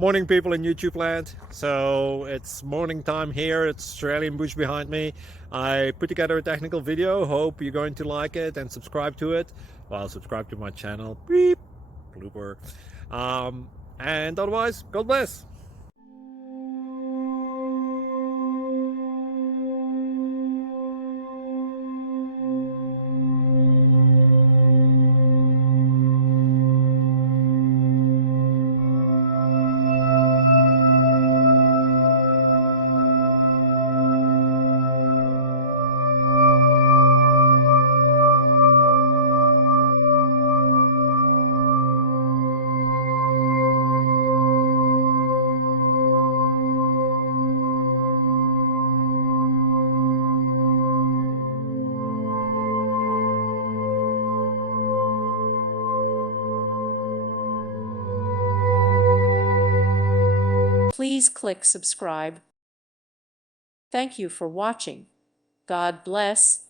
Morning, people in YouTube land. So it's morning time here. It's Australian bush behind me. I put together a technical video. Hope you're going to like it and subscribe to it. Well, subscribe to my channel. Beep. Blooper. And otherwise, God bless. Please click subscribe. Thank you for watching. God bless.